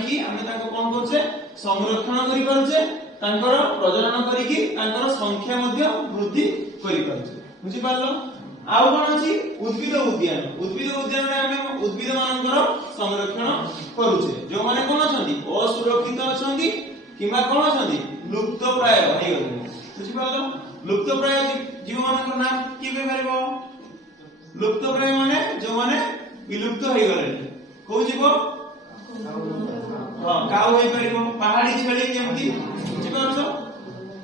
आनिकी आमे ताको कोन करछे संरक्षण करि परछे तांकर प्रजनन करिकि तांकर संख्या मध्ये वृद्धि करि परछे बुझि पारलो आउ कोन अछि उद्भिद उद्यान रे आमे उद्भिद मानकर संरक्षण करूछे जो माने कोन अछंती असुरक्षित अछंती किबा कोन अछंती लुप्त प्राय हे गले बुझि पारलो लुप्त प्राय जीव मानकर नाम कि बे परबो लुप्त प्राय माने जो माने विलुप्त हे गले को जीव हां काउ हे परबो पहाड़ी छेली केमती बुझि पारछो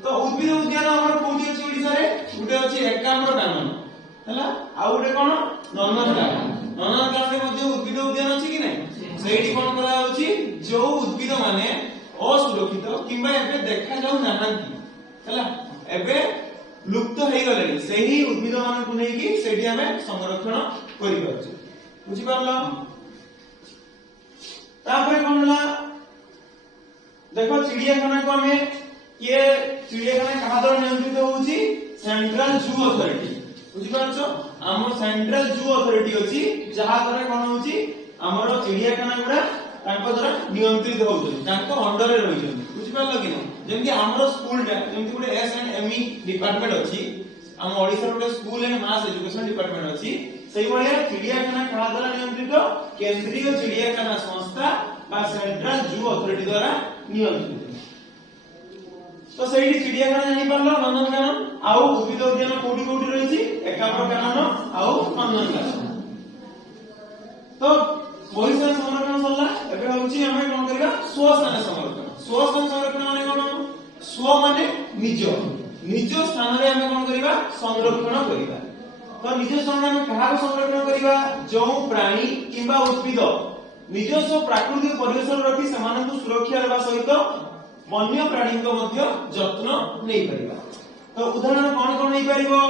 तो उद्भिद उद्यान हमर कोठी अछि ओडिसा रे गुटे अछि एकाम्र कानन हला आ गुटे कोन नंदनकानन रे मध्ये उद्भिद उद्यान अछि कि नै सेठी कोन करा होछि जो उद्भिद माने असुरक्षित किबा एबे देखा जाउ नाहांती हला एबे लुप्त हे गले सेही उद्भिद मान को नै कि सेठी हमें संरक्षण करि परछे बुझि पारला तापरे कोन हला देखो चिड़ियाखाना को हमें ये चिड़ियाखाना कहा द्वारा नियंत्रित होउची सेंट्रल जू अथॉरिटी बुझि पारछो हमर सेंट्रल जू अथॉरिटी अछि जहा द्वारा कोन होउची हमर चिड़ियाखाना गुडा तांको द्वारा नियंत्रित होउची तांको अंडर रे रहिछन बुझि पारलो कि नै जेमति हमर स्कूल टा जेमति गुडे एस&एमई डिपार्टमेंट अछि हम ओडिसा गुडे school and mass education department अछि सेही भलिया चिड़ियाखाना कहा द्वारा नियंत्रित केंद्रीय चिड़ियाखाना संस्था बा सेंट्रल जू अथॉरिटी द्वारा नियंत्रित तो सेही चिड़ियाखाना जानि पारलो नंदनकानन आउ उद्भिद उद्यान कोठी कोठी रहिछि एकाम्र कानन आउ नंदनकानन तो परिसर संरक्षण सल्ला एबे होछि हमें कोन करिवा स्वस्थान संरक्षण माने कोन स्व माने निज स्थान रे हमें कोन करिवा संरक्षण करिवा तो निज स्थान रे हमें कहा संरक्षण करिवा जो प्राणी किबा उद्भिद निजस्व प्राकृतिक परिवेश रखि समानक सुरक्षा देबा सहित वन्य प्राणी को मध्य जत्न नै परिबा तो उदाहरण कोन कोन नै परिबो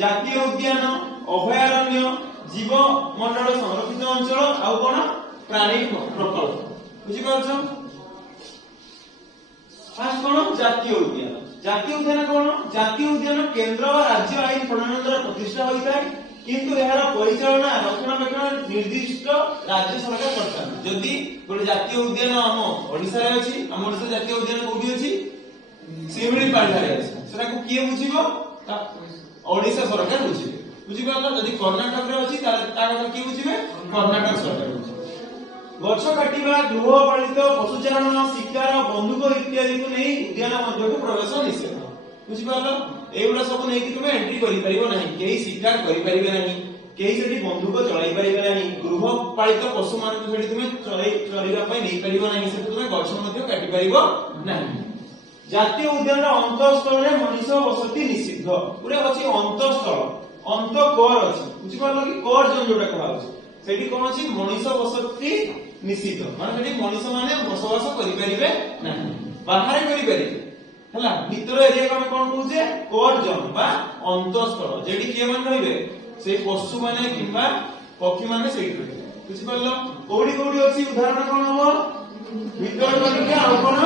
जातीय उद्यान अभयारण्य जीव मंडल संरक्षित अंचल आ कोन प्राणी प्रकल्प बुझि पारछो फास्ट कोन जातीय उद्यान कोन जातीय उद्यान केंद्र व राज्य आईन प्रणयन द्वारा प्रतिष्ठा होइताय किंतु एहार परिचालना रक्षणाबेक्षण निर्दिष्ट राज्य सरकार करथान जदि गोटे जातीय उद्यान हम ओडिसा रे अछि हम ओडिसा जातीय उद्यान कोठी अछि सिमिली पाल्हारे अछि सेटा को किए बुझिबो ओडिसा सरकार बुझिबे बुझि पारला जदि कर्नाटक रे अछि ता କଥା किए बुझिबे कर्नाटक सरकार बुझिबे गछ काटिबा गृहपालित पशुचारण शिकार बंदूक इत्यादि को नै उद्यान मध्य को प्रवेश निषेध बुझि पारला एउडा सब नै कि तुमे एंट्री करि परिबो नाही केही शिकार करि परिबे नाही केही सेठी बंदूक चलाई परिबे नाही गृहपालित पशु मान को सेठी तुमे चरिबा पय नै परिबो नाही सेठी तुमे गछ मध्य काटि परिबो नाही जातीय उद्यान अंतःस्थल रे मनुष्य बसति निषिद्ध पुरा अछि अंतःस्थल अंतःकर अछि बुझि पारला कि कर जन जोटा कहा अछि सेठी कोन अछि मनुष्य बसति निषिद्ध माने सेठी मनुष्य माने बसवास करि परिबे नाही बाहर करि परिबे हला भीतर एरिया को हम कोन कहूजे कोर जोन बा अंतःस्थल जेडी के मान रहिबे से पशु माने किबा पक्षी माने सेठी रहिबे बुझि पारलो कोडी कोडी अछि उदाहरण कोन हो भीतर करिके आ कोन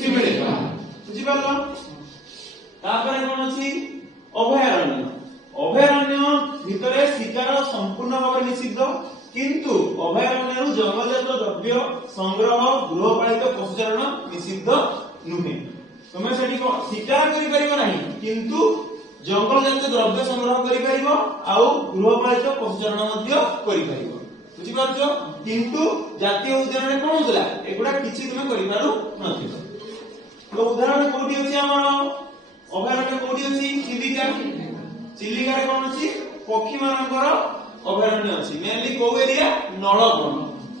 सिमिले बुझि पारलो तापर कोन अछि अभयारण्य भितरे शिकार संपूर्ण भाव निषिद्ध किंतु अभयारण्य जंगलजात द्रव्य संग्रह गृहपालित पशुचारण निषिद्ध नुहे तुमे सेठी को शिकार करि परिबो नाही किंतु जंगलजात द्रव्य संग्रह करि परिबो आउ गृहपालित पशुचारण मध्य करि परिबो बुझि पारछो किंतु जातीय उद्यान रे कोन होतला एगुडा किछि तुमे करि पारु नथि तो उदाहरण कोठी अछि हमर अभयारण्य कोठी अछि चिलिका रे कोन अछि पक्षी मानकर अभयारण्य अछि मेनली को एरिया नळबन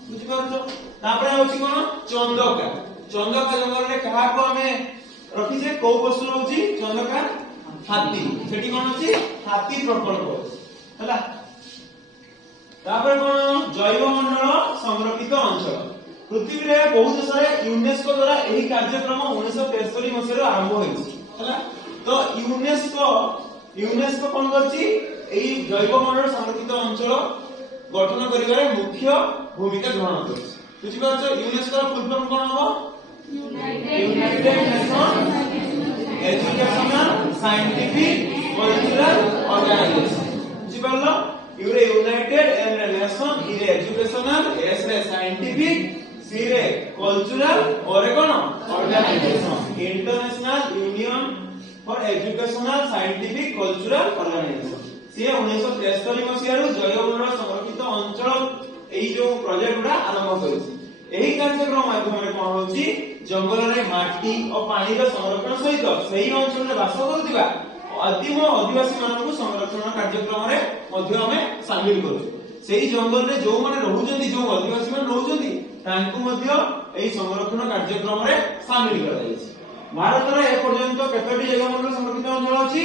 बुझि पारछो तापरे होछि कोन चंदका जंगल रे कहा को हमें रखी जे को पशु रहउची चंदका हाथी सेठी कोन अछि हाथी प्रकल्प हला तापर कोन जैव मंडल संरक्षित अंचल पृथ्वी रे बहुत देश रे यूनेस्को द्वारा एही कार्यक्रम 1973 मसिया आरंभ होइछि हला तो यूनेस्को कोन करछि एही जैव मंडल संरक्षित अंचल गठन करिवारे मुख्य भूमिका ग्रहण करछि बुझि पारछो यूनेस्को फुल फॉर्म कोन हो united nation educational scientific cultural organisation बुझि पारलो यूनाइटेड नेशन इज एजुकेशनल एस रे साइंटिफिक सी रे कल्चरल और कौन organisation international union for educational scientific cultural organisation सी 1973 मसिया जैवमंडल संरक्षित अंचल एई जो प्रोजेक्ट गुडा आरंभ करिछि। एही कार्यक्रम माध्यम रे कोन होछि जंगल रे माटी और पानी रो संरक्षण सहित सही अंचल रे वास करथिबा आदिम आदिवासी मानकु संरक्षण कार्यक्रम रे मध्य हमें शामिल करू। सेही जंगल रे जो माने रहउजंती जो आदिवासी मान रहउजंती तांकु मध्य एही संरक्षण कार्यक्रम रे शामिल करा जायछि। भारत रे ए पर्यंत केतोटी जैवमंडल संरक्षित अंचल अछि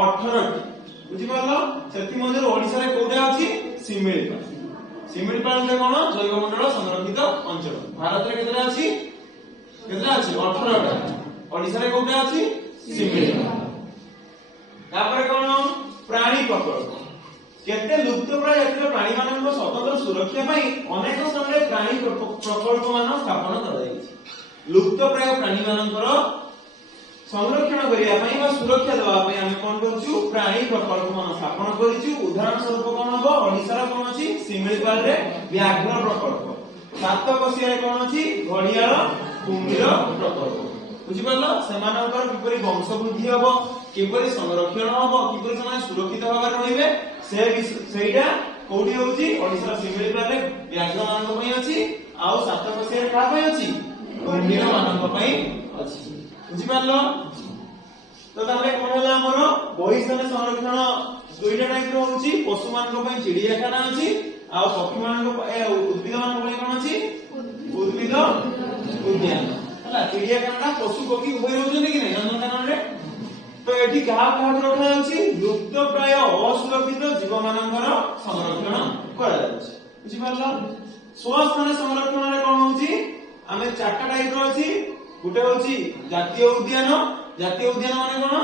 18टी बुझि पालो। सेति मध्य ओडिसा रे कोडा अछि सिमिलपाल। सिमिलपाल रे कोन जैवमंडल संरक्षित अंचल भारत रे केतरा अछि 18टा। ओडिसा रे कोडा अछि सिमिलपाल। तापर कोन प्राणी प्रकल्प केते लुप्तप्राय जातीय प्राणी मानक स्वतंत्र सुरक्षा पई अनेक स्थान रे प्राणी प्रकल्प मान स्थापन करा जायछि। लुप्तप्राय प्राणी मानकर संरक्षण करिया पई वा सुरक्षा देवा पई हम कोन करछु प्राणी प्रकल्प मान स्थापन करिछु। उदाहरण स्वरूप कोन हबो ओडिसा रा कोन अछि सिमिलपाल रे व्याघ्र प्रकल्प। सातकोशिया रे कोन अछि घड़ियाल कुम्भीर प्रकल्प। बुझि पालो सेमानकर किपरि वंश वृद्धि हबो किपरि संरक्षण हबो किपरि समान सुरक्षित भाबे रहिबे सेइडा कोडी होउची ओडिसा रा सिमिलपाल रे व्याघ्र मानक पई अछि आ सातकोशिया रे का पई अछि कुम्भीर मानक पई अछि। बुझि पालो तो ताले कोन हला हमर बहिस्थान संरक्षण दुईटा टाइप रो होउची पशु मानक पई चिड़ियाखाना अछि आ पक्षी मानक उद्भिद मानक पई कोन अछि उद्भिद उद्यान हला। चिड़ियाखाना पशु पक्षी उभय रहउछन कि नै नंदनकानन रे। तो एठी कहा रखा जाउची लुप्त प्राय असुरक्षित जीव मानकर संरक्षण करा जाउची। बुझि पारला स्वस्थान संरक्षण रे कोन होउची आमे चारटा टाइप रो अछि। गुटे होउची जातीय उद्यान। जातीय उद्यान माने कोन